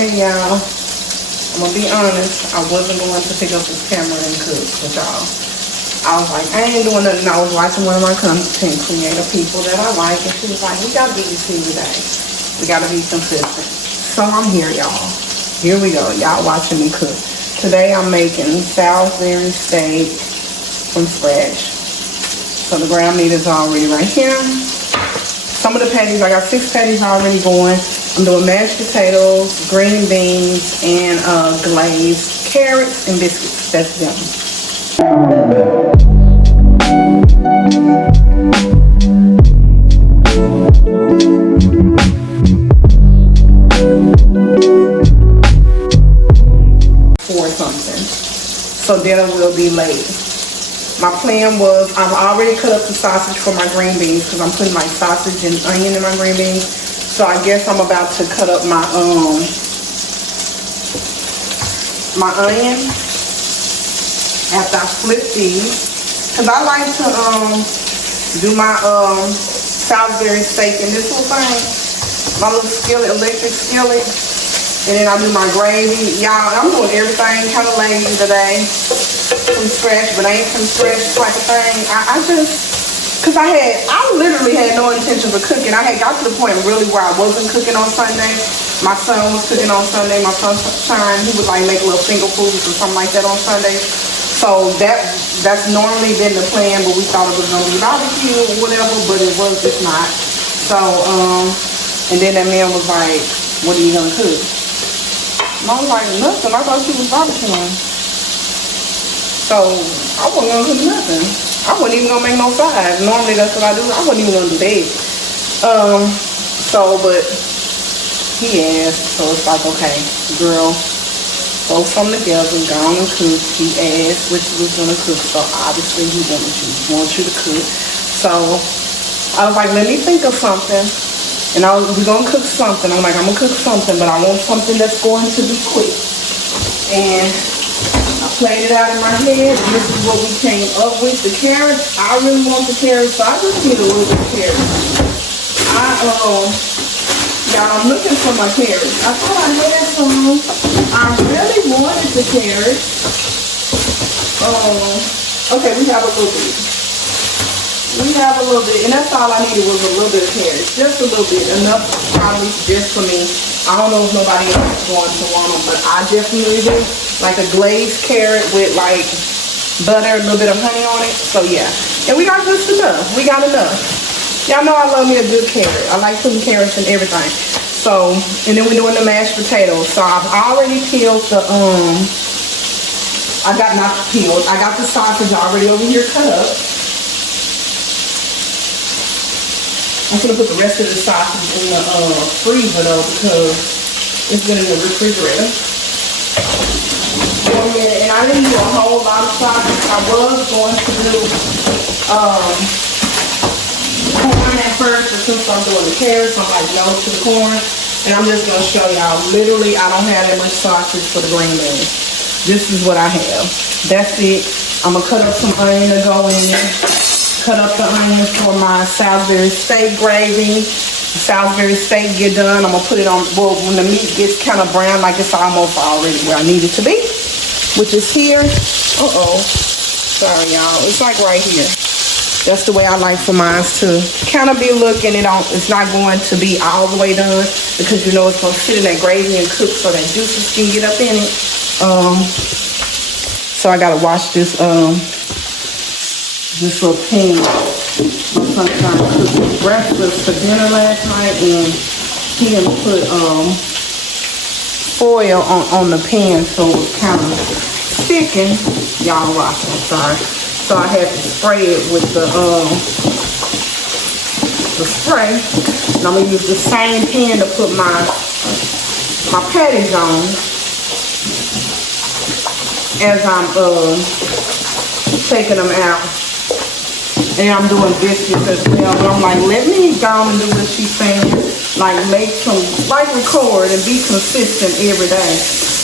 Hey y'all, I'm gonna be honest, I wasn't going to pick up this camera and cook with y'all. I was like, I ain't doing nothing. I was watching one of my content creator people that I like, and she was like, we gotta be eating today. We gotta be consistent. So I'm here, y'all. Here we go. Y'all watching me cook. Today I'm making Salisbury steak from scratch. So the ground meat is already right here. Some of the patties, I got 6 patties already going. I'm doing mashed potatoes, green beans, and glazed carrots and biscuits. That's them. 4 something. So dinner will be late. My plan was, I've already cut up the sausage for my green beans because I'm putting like sausage and onion in my green beans. So I guess I'm about to cut up my my onion after I flip these. Cause I like to do my Salisbury steak in this little thing. My little skillet, electric skillet. And then I do my gravy. Y'all, I'm doing everything kind of lazy today. From scratch, but ain't from scratch type of thing. I just, cause I literally had no intentions of cooking. I had got to the point really where I wasn't cooking on Sunday. My son was cooking on Sunday. My son Shine, he would like make little finger foods or something like that on Sunday. So that's normally been the plan, but we thought it was gonna be barbecue or whatever, but it was just not. So and then that man was like, "What are you gonna cook?" And I was like, "Nothing. I thought you was barbecuing." So I wasn't gonna cook nothing. I wasn't even gonna make no sides. Normally that's what I do. I wasn't even gonna do that. But he asked, so it's like, okay, girl, both from together, go on and cook. He asked what you was gonna cook, so obviously he wants you to cook. So I was like, let me think of something. And we're gonna cook something. I'm like, I'm gonna cook something, but I want something that's going to be quick. And I played it out in my head, and this is what we came up with. The carrots, I really want the carrots, so I just need a little bit of carrots. Y'all, I'm looking for my carrots. I thought I had some. I really wanted the carrots. Okay, we have a little bit. And that's all I needed was a little bit of carrots. Just a little bit, enough probably just for me. I don't know if nobody else is going to want them, but I definitely do. Like a glazed carrot with like butter, a little bit of honey on it. So yeah. And we got just enough. We got enough. Y'all know I love me a good carrot. I like putting carrots in everything. So, and then we're doing the mashed potatoes. So I've already peeled the, I got the sausage already over here cut up. I'm gonna put the rest of the sausage in the freezer though because it's been in the refrigerator. And I didn't do a whole lot of sausage. I was going to do corn at first, but since I'm doing the carrots, I'm like no to the corn. And I'm just gonna show y'all. Literally, I don't have that much sausage for the green beans. This is what I have. That's it. I'm gonna cut up some onion to go in there. Cut up the onions for my Salisbury steak gravy. The Salisbury steak get done. I'm gonna put it on, well, when the meat gets kind of brown, like it's almost already where I need it to be, which is here. Sorry y'all, it's like right here. That's the way I like for mine to kind of be looking. It's not going to be all the way done because you know it's gonna sit in that gravy and cook so that juices can get up in it. So I gotta wash this little pan. My son tried to cook breakfast for dinner last night, and he didn't put foil on the pan, so it was kind of sticking. Y'all watch, I'm sorry. So I had to spray it with the spray. And I'm gonna use the same pan to put my patties on as I'm taking them out. And I'm doing biscuits as well. But I'm like, let me go and do what she's saying. Like record and be consistent every day.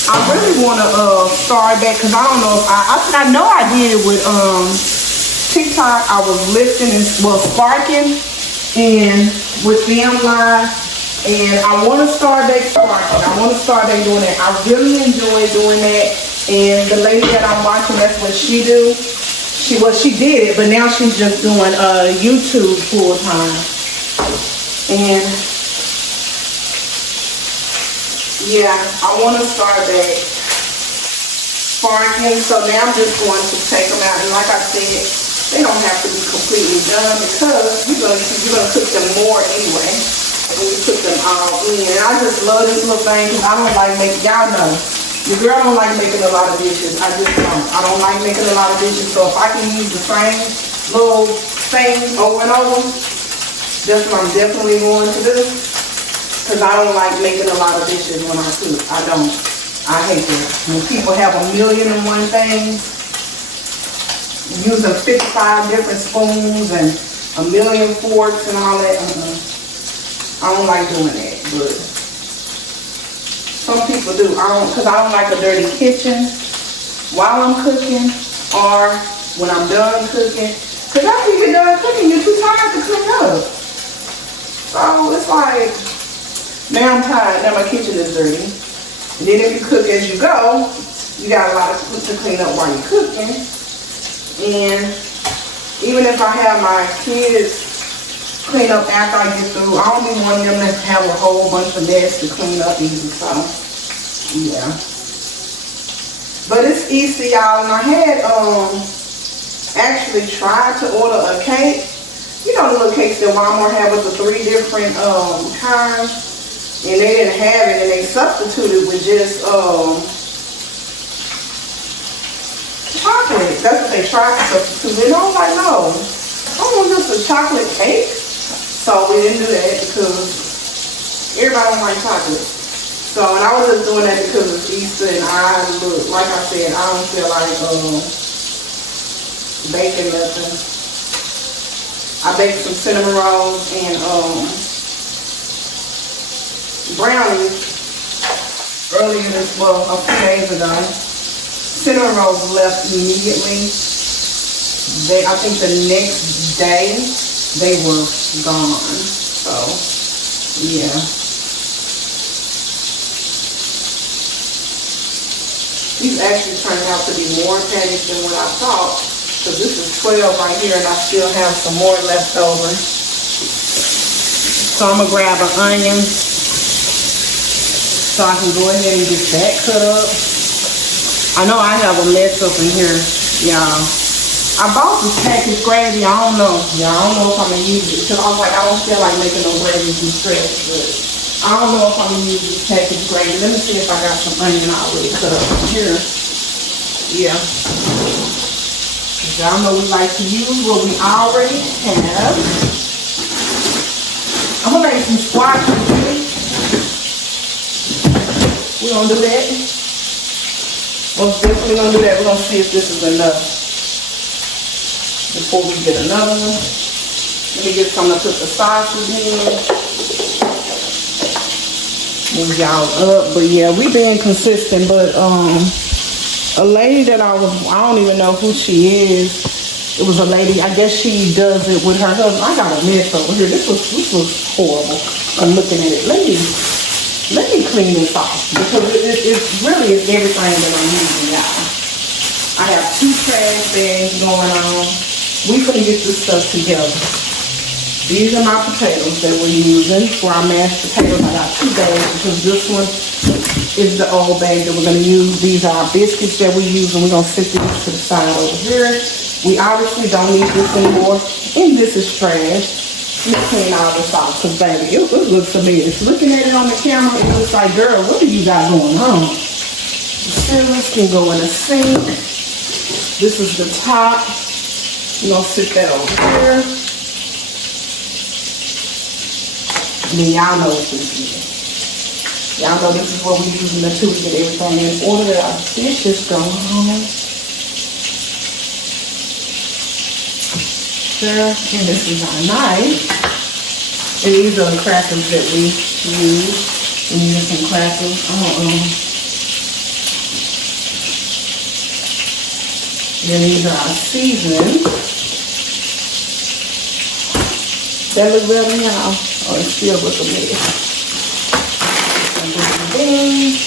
I really want to start back because I don't know if I know I did it with TikTok. I was lifting and sparking and with them live And I want to start back sparking. I want to start back doing that. I really enjoy doing that. And the lady that I'm watching, that's what she do. She did it, but now she's just doing YouTube full time. And yeah, I want to start back sparking. So now I'm just going to take them out. And like I said, they don't have to be completely done because you're gonna cook them more anyway. When you put them all in. And I just love this little thing because I don't like making, y'all know, your girl don't like making a lot of dishes. I just don't. I don't like making a lot of dishes. So if I can use the same little thing over and over, that's what I'm definitely going to do. Because I don't like making a lot of dishes when I cook. I don't. I hate that. When people have 1,000,001 things, using 55 different spoons and 1,000,000 forks and all that. I don't like doing that, but some people do. Because I don't like a dirty kitchen while I'm cooking or when I'm done cooking. Because after you get done cooking, you're too tired to clean up. So it's like, now I'm tired. Now my kitchen is dirty. And then if you cook as you go, you got a lot of to clean up while you're cooking. And even if I have my kids clean up after I get through, I don't be wanting them to have a whole bunch of mess to clean up easy. So yeah, but it's Easter, y'all, and I had actually tried to order a cake. You know the little cakes that Walmart have with the 3 different kinds, and they didn't have it, and they substituted with just chocolate. That's what they tried to substitute. And I was like, no, I want just a chocolate cake. So we didn't do that because everybody don't like chocolate. So, and I was just doing that because it's Easter, and like I said, I don't feel like baking nothing. I baked some cinnamon rolls and brownies earlier a few days ago. Cinnamon rolls left immediately. I think the next day they were gone. So yeah. These actually turned out to be more patties than what I thought. Because this is 12 right here and I still have some more left over. So I'm going to grab an onion so I can go ahead and get that cut up. I know I have a mess up in here, y'all. I bought this packaged gravy. I don't know. Yeah, I don't know if I'm going to use it. Because I was like, I don't feel like making no gravy from scratch. But I don't know if I'm going to use this packaged gravy. Let me see if I got some onion already cut up in here. Yeah. Y'all know we like to use what we already have. I'm going to make some squash and chili. We're going to do that. Most definitely going to do that. We're going to see if this is enough before we get another one. Let me get some to put the sausage in. Move y'all up. But yeah, we being consistent. But a lady that I don't even know who she is. It was a lady, I guess she does it with her husband. I got a mess over here. This was horrible. I'm looking at it. Let me clean this off because it really is everything that I'm using, y'all. I have 2 trash bags going on. We're gonna get this stuff together. These are my potatoes that we're using for our mashed potatoes. I got 2 bags because this one is the old bag that we're gonna use. These are our biscuits that we use, and we're gonna sit these to the side over here. We obviously don't need this anymore, and this is trash. Let me clean all this off, because baby, it looks amazing. Looking at it on the camera, it looks like, girl, what do you got going on? The ceilings can go in the sink. This is the top. We're gonna sit that over here. And then y'all know what this is. Y'all know this is what we're using to get everything in order that our dishes go on. Sure, and this is our knife. And these are the crackers that we use. We use some crackers. And these are our seasonings. That look better now. Oh, it still looks a mess. beans.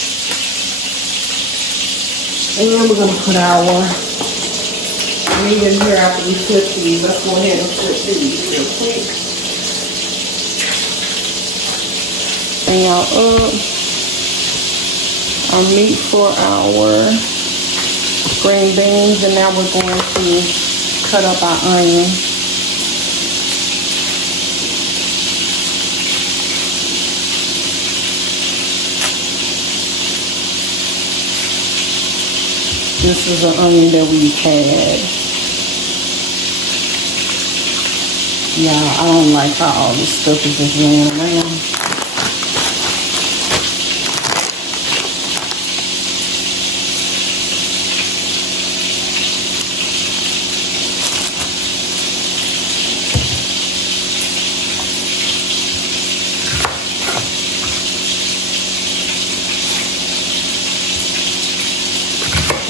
And we're gonna put our meat in here after we flip these. Let's go ahead and flip these real quick. Bring out up our meat for our green beans, and now we're going to cut up our onion. This is an onion that we've had. Yeah, I don't like how all this stuff is just laying around.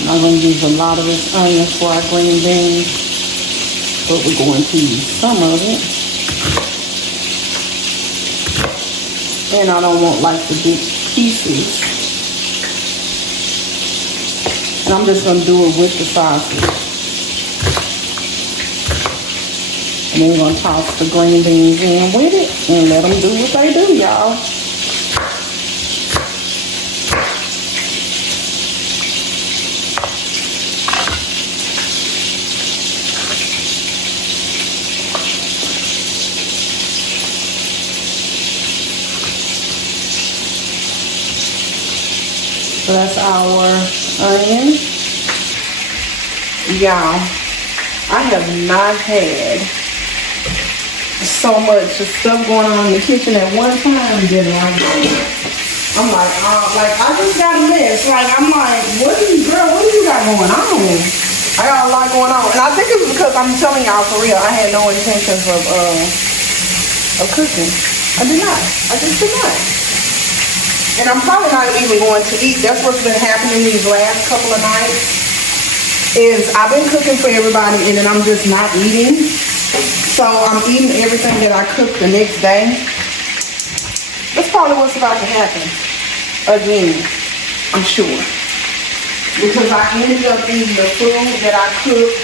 I'm going to use a lot of this onion for our green beans, but we're going to use some of it. And I don't want like the big pieces. And I'm just going to do it with the sausage. And then we're going to toss the green beans in with it and let them do what they do, y'all. So that's our onion. Y'all, I have not had so much stuff going on in the kitchen at one time that I'm like, I just got a mess. Like, I'm like, what do you got going on? I got a lot going on. And I think it was because I'm telling y'all for real, I had no intentions of cooking. I did not. I just did not. And I'm probably not even going to eat. That's what's been happening these last couple of nights. Is I've been cooking for everybody and then I'm just not eating. So I'm eating everything that I cooked the next day. That's probably what's about to happen. Again, I'm sure. Because I ended up eating the food that I cooked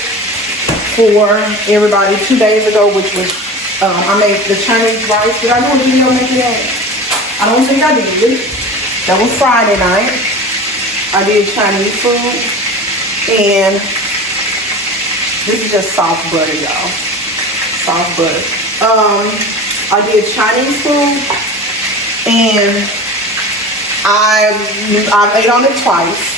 for everybody 2 days ago, which was, I made the Chinese rice. Did I do a video making that? I don't think I did. That was Friday night. I did Chinese food. And this is just soft butter, y'all. Soft butter. I did Chinese food. And I ate on it twice.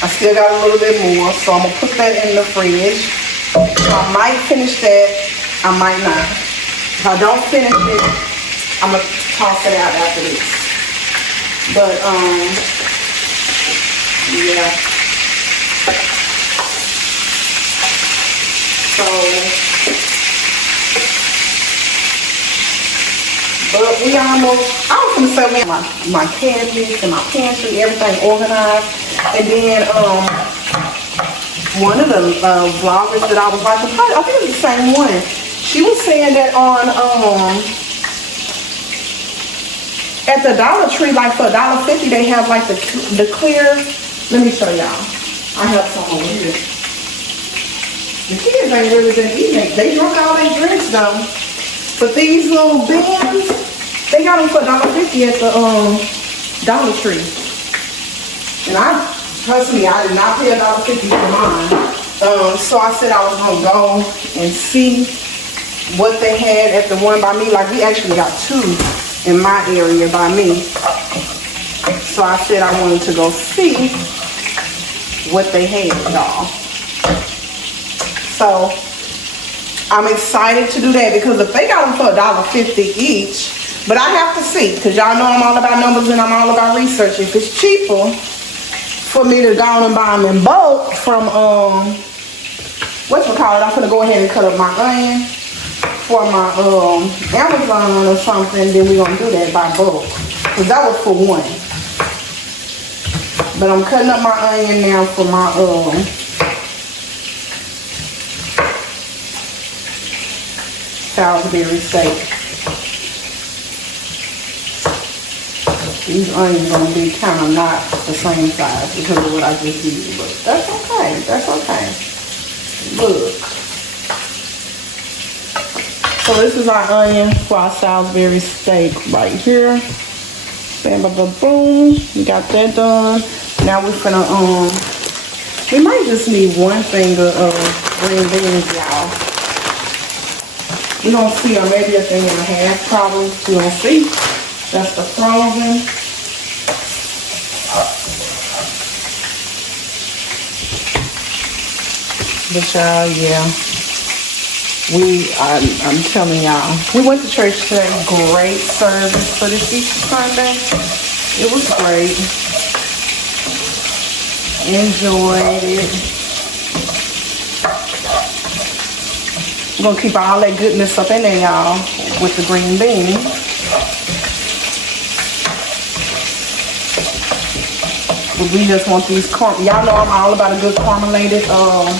I still got a little bit more. So I'm going to put that in the fridge. So I might finish that. I might not. If I don't finish it, I'm going to toss it out after this. But, yeah. So, but we almost, I was going to say we have my cabinets and my pantry, everything organized. And then, one of the vloggers that I was watching, I think it was the same one. She was saying that on, at the Dollar Tree, like for $1.50, they have like the clear. Let me show y'all. I have some over here. The kids ain't really been eating. They drunk all their drinks though. But these little bins, they got them for $1.50 at the Dollar Tree. And trust me, I did not pay $1.50 for mine. So I said I was gonna go and see what they had at the one by me. Like we actually got two in my area by me. So I said I wanted to go see what they had, y'all. So I'm excited to do that because if they got them for $1.50 each, but I have to see because y'all know I'm all about numbers and I'm all about research. If it's cheaper for me to go and buy them in bulk from whatchamacallit, I'm gonna go ahead and cut up my onion for my Amazon or something, then we're gonna do that by bulk. Cause that was for one. But I'm cutting up my onion now for my Salisbury steak. These onions gonna be kind of not the same size because of what I just did, but that's okay. That's okay. Look. So this is our onion for our Salisbury steak right here. Bam, bam, bam, boom. We got that done. Now we're gonna we might just need one finger of green beans, y'all. You don't see, or maybe a thing and a half, probably. You don't see. That's the frozen. But y'all, yeah. I'm telling y'all, we went to church today. Great service for this Easter Sunday. It was great. Enjoyed it. I'm gonna keep all that goodness up in there, y'all, with the green beans. But we just want these y'all know I'm all about a good caramelated onion.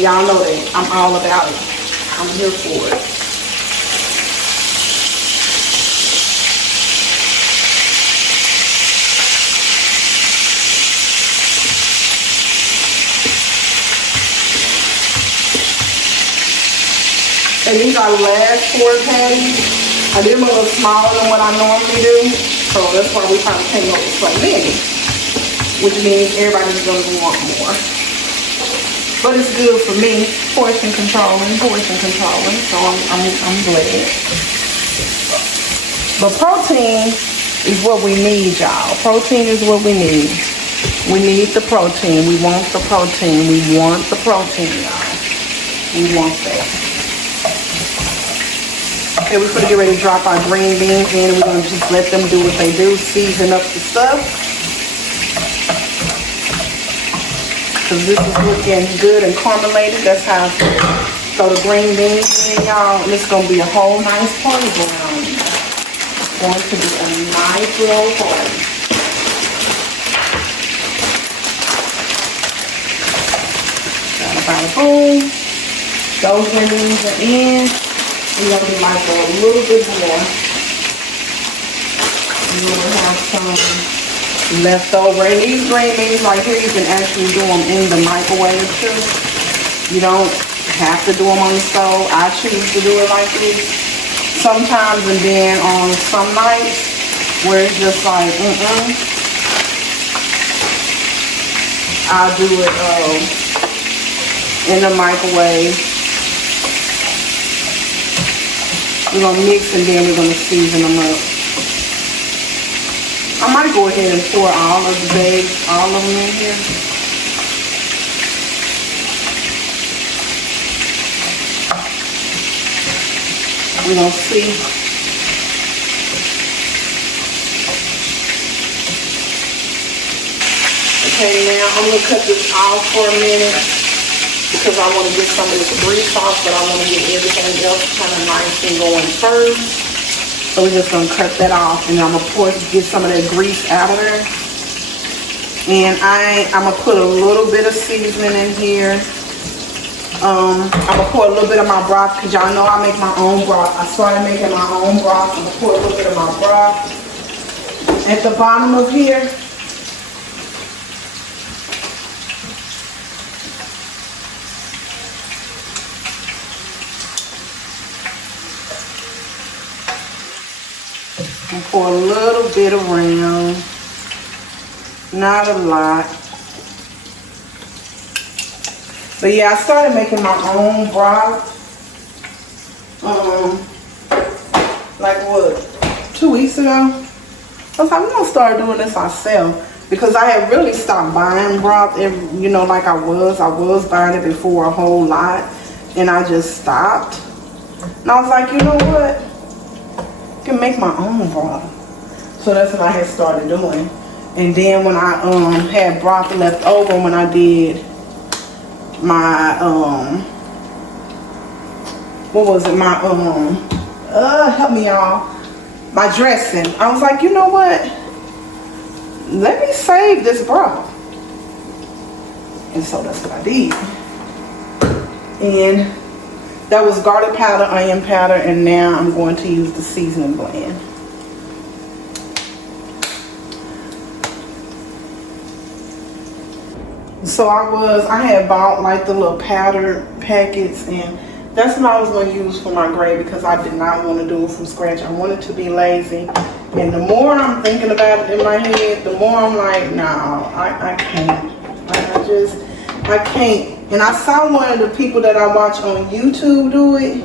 Y'all know that. I'm all about it. I'm here for it. And these are the last 4 patties. I did them a little smaller than what I normally do. So that's why we kind of came up with so many. Which means everybody's going to want more. But it's good for me, portion controlling, so I'm glad. But protein is what we need, y'all. Protein is what we need. We need the protein. We want the protein. We want the protein, y'all. We want that. Okay, we're going to get ready to drop our green beans in. We're going to just let them do what they do, season up the stuff. Because this is looking good and caramelated. That's how I feel. So the green beans in, y'all, and it's going to be a whole nice party brown. It's going to be a nice little party. Bada boom. Those green beans are in. We're going to do like a little bit more. And we'll have some left over. And these green beans right here, you can actually do them in the microwave too. You don't have to do them on the stove. I choose to do it like this sometimes, and then on some nights where it's just like I'll do it in the microwave. We're gonna mix and then we're gonna season them up. I might go ahead and pour all of the bags, all of them in here. We're going to see. Okay, now I'm going to cut this off for a minute because I want to get some of this grease off, but I want to get everything else kind of nice and going first. So we're just going to cut that off, and I'm going to get some of that grease out of there. And I'm going to put a little bit of seasoning in here. I'm going to pour a little bit of my broth, because y'all know I make my own broth. I started making my own broth. I'm going to pour a little bit of my broth at the bottom of here. And pour a little bit around, not a lot. But yeah, I started making my own broth, like what, 2 weeks ago? I was like, I'm gonna start doing this myself, because I had really stopped buying broth, you know, like I was buying it before a whole lot, and I just stopped. And I was like, you know what? I can make my own broth. So that's what I had started doing. And then when I had broth left over when I did my what was it, my help me y'all, my dressing, I was like, you know what, let me save this broth. And so that's what I did. And that was garlic powder, onion powder, and now I'm going to use the seasoning blend. So I had bought like the little powder packets, and that's what I was going to use for my gravy because I did not want to do it from scratch. I wanted to be lazy. And the more I'm thinking about it in my head, the more I'm like, no, I can't. I can't. And I saw one of the people that I watch on YouTube do it.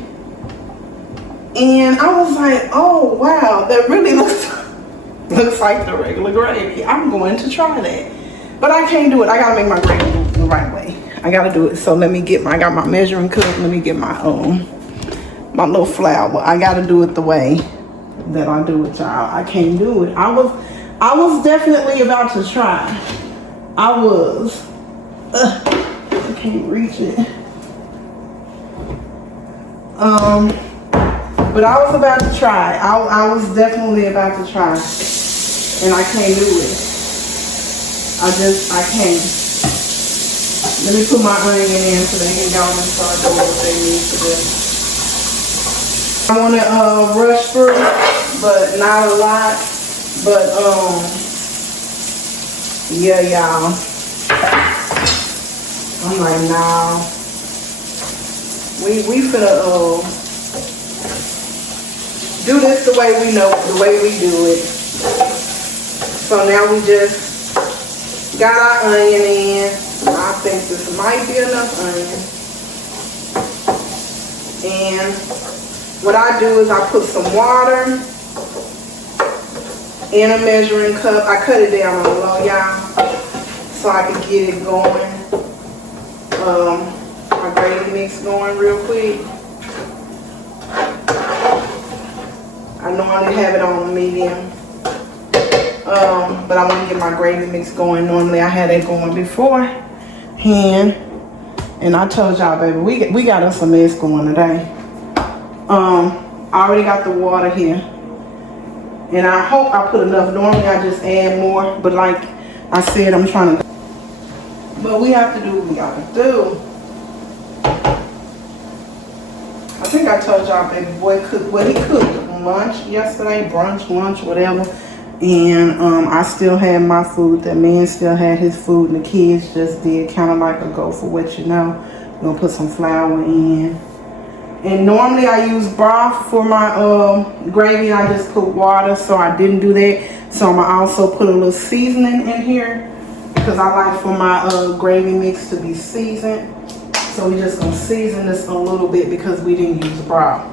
And I was like, oh, wow, that really looks like the regular gravy. I'm going to try that. But I can't do it. I gotta make my gravy the right way. I gotta do it. So let me get I got my measuring cup. Let me get my my little flour. I gotta do it the way that I do it, y'all. I can't do it. I was definitely about to try. I was. I can't reach it. But I was about to try. I was definitely about to try, and I can't do it. I can't. Let me put my onion in so they can go and start doing what they need to do. I want to rush through, but not a lot. But yeah, y'all. I'm like, nah. We finna do this the way we know, the way we do it. So now we just got our onion in. I think this might be enough onion. And what I do is I put some water in a measuring cup. I cut it down on low, y'all, so I can get it going. My gravy mix going real quick. I normally have it on medium. But I want to get my gravy mix going. Normally I had it going beforehand. And I told y'all, baby, we got us a mess going today. I already got the water here. And I hope I put enough. Normally I just add more. But like I said, I'm trying to. But we have to do what we gotta do. I think I told y'all, baby boy cooked what he cooked. Lunch yesterday, brunch, lunch, whatever. And I still had my food. That man still had his food, and the kids just did kind of like a go for what you know. We're gonna put some flour in. And normally I use broth for my gravy, and I just put water, so I didn't do that. So I'm gonna also put a little seasoning in here because I like for my gravy mix to be seasoned. So we're just gonna season this a little bit because we didn't use broth.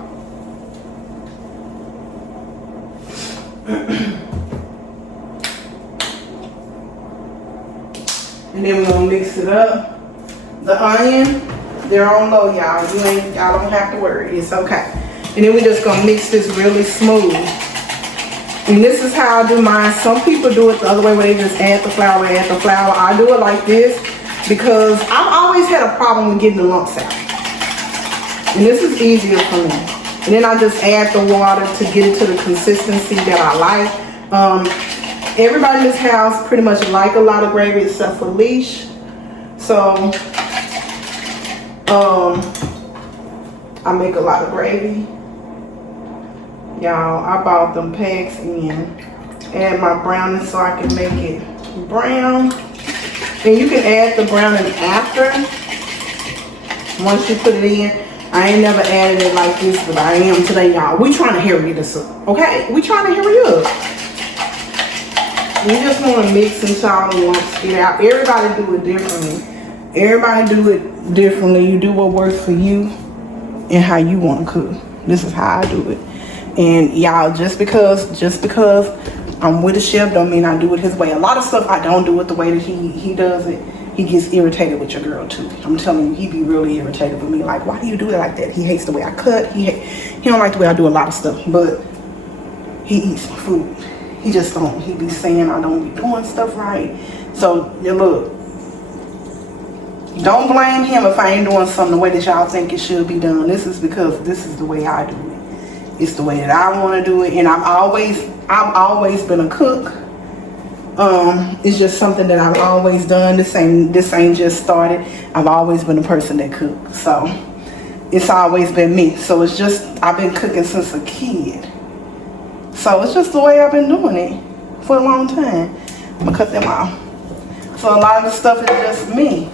And then we're gonna mix it up. The onion, they're on low, y'all. Y'all don't have to worry. It's okay. And then we're just gonna mix this really smooth. And this is how I do mine. Some people do it the other way where they just add the flour, I do it like this because I've always had a problem with getting the lumps out. And this is easier for me. And then I just add the water to get it to the consistency that I like. Everybody in this house pretty much like a lot of gravy except for Leash. So I make a lot of gravy. Y'all, I bought them packs in. Add my browning so I can make it brown. And you can add the browning after. Once you put it in. I ain't never added it like this, but I am today, y'all. We trying to hurry this up, okay? We trying to hurry up. We just want to mix until all the lumps get out. Everybody do it differently. Everybody do it differently. You do what works for you and how you want to cook. This is how I do it. And y'all, just because I'm with a chef don't mean I do it his way. A lot of stuff I don't do it the way that he does it. He gets irritated with your girl too. I'm telling you, he be really irritated with me. Like, why do you do it like that? He hates the way I cut. He don't like the way I do a lot of stuff. But he eats my food. He just don't. He be saying I don't be doing stuff right. So, yeah, look. Don't blame him if I ain't doing something the way that y'all think it should be done. This is because this is the way I do it. It's the way that I want to do it. And I've always been a cook. It's just something that I've always done. This ain't just started. I've always been a person that cooks. So, it's always been me. So, it's just, I've been cooking since a kid. So it's just the way I've been doing it for a long time. I'm gonna cut them off. So a lot of the stuff is just me.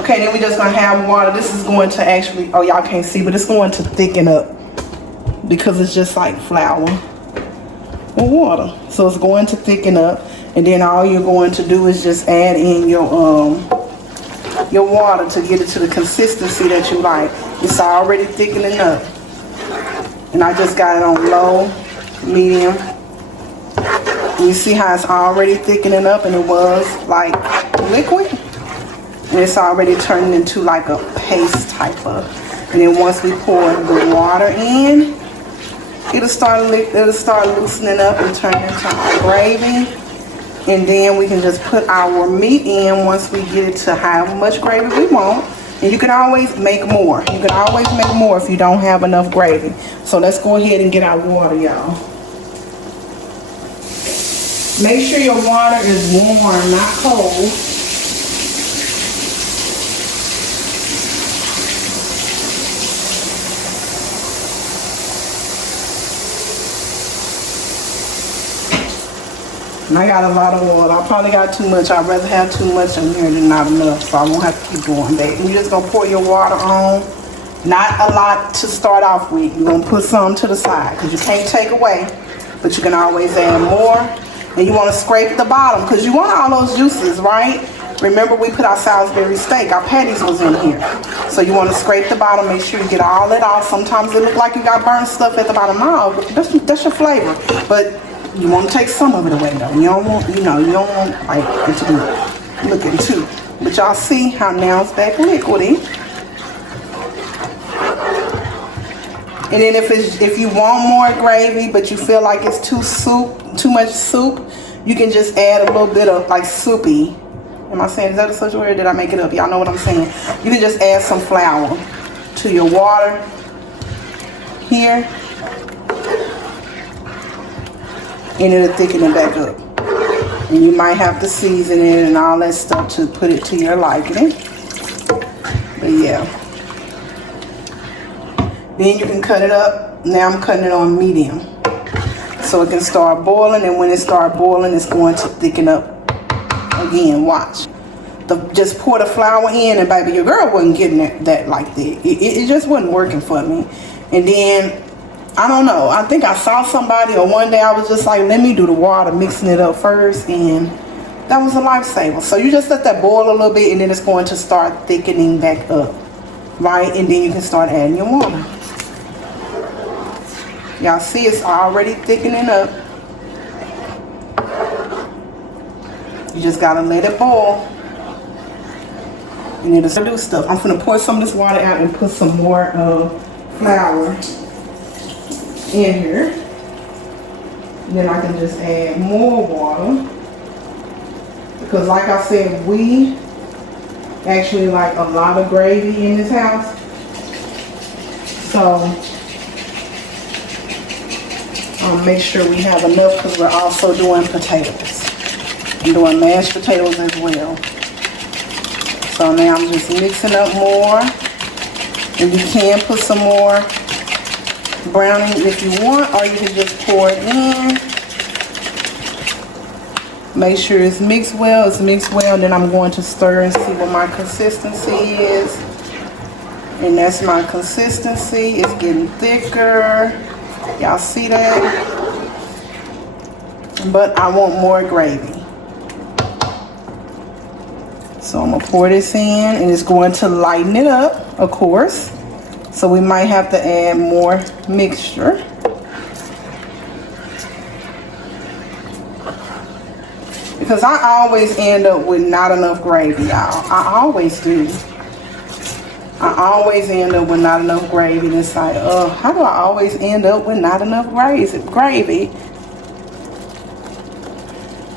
Okay, then we just gonna have water. This is going to actually, oh y'all can't see, but it's going to thicken up because it's just like flour with water. So it's going to thicken up, and then all you're going to do is just add in your water to get it to the consistency that you like. It's already thickening up. And I just got it on low, medium. And you see how it's already thickening up, and it was like liquid. And it's already turning into like a paste type of. And then once we pour the water in, it'll start loosening up and turning into our gravy. And then we can just put our meat in once we get it to how much gravy we want. And you can always make more. You can always make more if you don't have enough gravy. So let's go ahead and get our water, y'all. Make sure your water is warm, not cold. And I got a lot of water. I probably got too much. I'd rather have too much in here than not enough, so I won't have to keep going back. You're just gonna pour your water on. Not a lot to start off with. You're gonna put some to the side because you can't take away, but you can always add more. And you want to scrape the bottom because you want all those juices, right? Remember, we put our Salisbury steak. Our patties was in here, so you want to scrape the bottom. Make sure you get all that off. Sometimes it look like you got burnt stuff at the bottom. No, that's your flavor, but you want to take some of it away though. You don't want, you don't want like it to be looking too. But y'all see how now it's back liquidy. And then if you want more gravy, but you feel like it's too much soup, you can just add a little bit of like soupy. Am I saying, is that a such word? Did I make it up? Y'all know what I'm saying. You can just add some flour to your water here. And it'll thicken it back up. And you might have to season it and all that stuff to put it to your liking. But yeah. Then you can cut it up. Now I'm cutting it on medium. So it can start boiling, and when it starts boiling, it's going to thicken up. Again, watch. Just pour the flour in, and baby, your girl wasn't getting that like that. It just wasn't working for me. And then I don't know. I think I saw somebody, or one day I was just like, let me do the water, mixing it up first, and that was a lifesaver. So you just let that boil a little bit, and then it's going to start thickening back up, right? And then you can start adding your water. Y'all see it's already thickening up. You just gotta let it boil, and it'll do stuff. I'm gonna pour some of this water out and put some more flour in here. And then I can just add more water, because like I said, we actually like a lot of gravy in this house. So make sure we have enough, because we're also doing potatoes. I'm doing mashed potatoes as well. So now I'm just mixing up more, and you can put some more browning if you want, or you can just pour it in. Make sure it's mixed well. And then I'm going to stir and see what my consistency is. And that's my consistency. It's getting thicker. Y'all see that? But I want more gravy. So I'm gonna pour this in, and it's going to lighten it up, of course. So we might have to add more mixture. Because I always end up with not enough gravy, y'all. I always do. I always end up with not enough gravy. And it's like, how do I always end up with not enough gravy?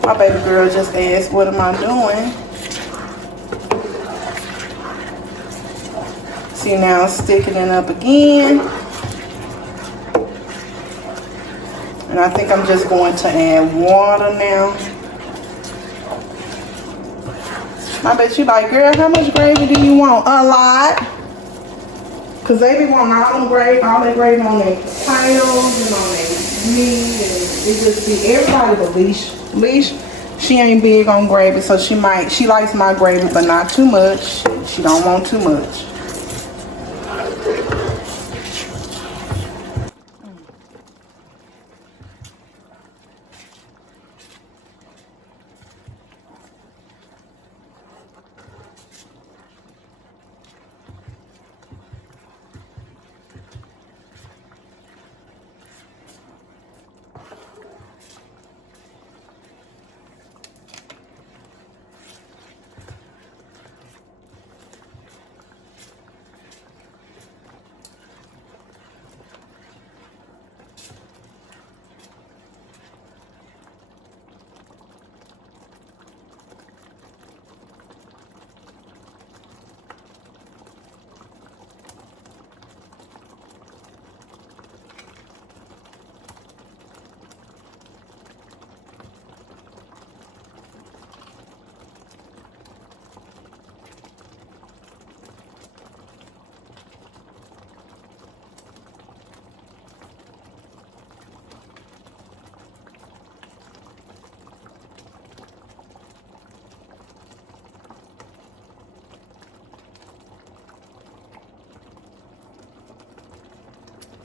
My baby girl just asked, what am I doing? See, now it's thickening up again. And I think I'm just going to add water now. I bet you like, girl, how much gravy do you want? A lot. Because they be wanting all that gravy on their potatoes and on their meat. And it just be everybody but Leash. Leash, She ain't big on gravy, so she likes my gravy, but not too much. She don't want too much.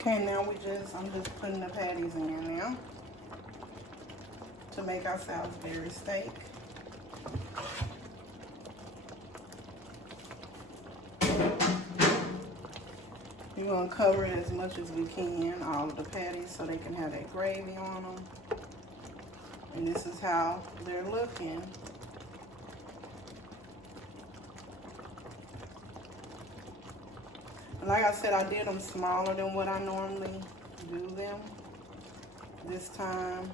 Okay, now I'm just putting the patties in now to make our Salisbury steak. We're gonna cover it as much as we can, all of the patties, so they can have that gravy on them. And this is how they're looking. Like I said, I did them smaller than what I normally do them this time.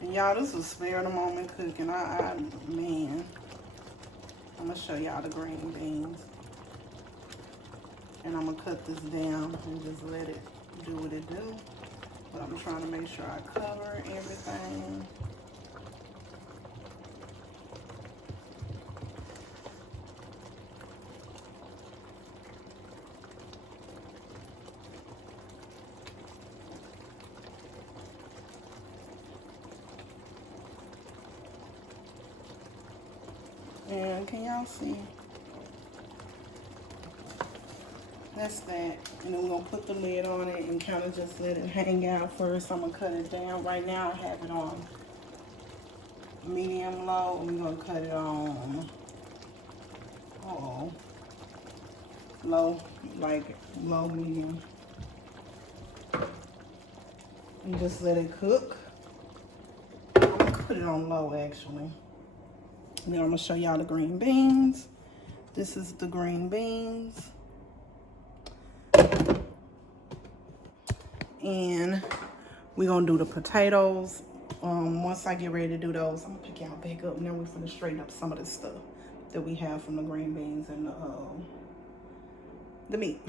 And y'all, this was spare the moment cooking. Man, I'm gonna show y'all the green beans. And I'm gonna cut this down and just let it do what it do. But I'm trying to make sure I cover everything. And can y'all see? That's that. And then we're going to put the lid on it and kind of just let it hang out first. I'm going to cut it down. Right now I have it on medium low. And we're going to cut it on low, like low medium. And just let it cook. I'm going to put it on low actually. And then I'm going to show y'all the green beans. This is the green beans. And we're gonna do the potatoes. Once I get ready to do those, I'm gonna pick y'all back up. Now we're gonna straighten up some of the stuff that we have from the green beans and the meat.